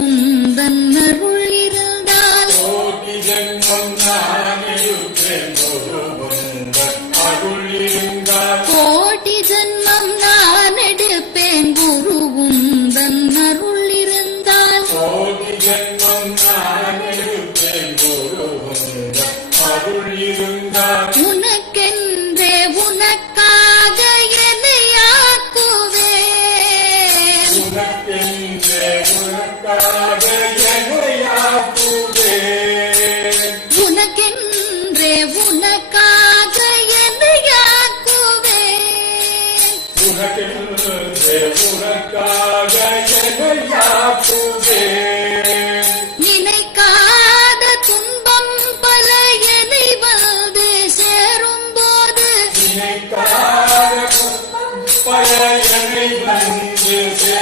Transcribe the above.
உந்தன் அருள் இருந்தால் கோடி ஜென்மம் நான் எடுப்பேன் குரு உந்தன் அருள் இருந்தால் கோடி ஜென்மம் நான் எடுப்பேன் குரு உந்தன் அருள் இருந்தால் கோடி ஜென்மம் நான் எடுப்பேன் குரு உந்தன் அருள் இருந்தால் உனக்கென்றே உனக்காக என்னையாக்குவே உனக்கென்றே உனக்காக என்னையாக்குவே உனக்கென்றே உனக்காக என்னையாக்குவே உனக்கென்றே உனக்காக என்னையாக்குவே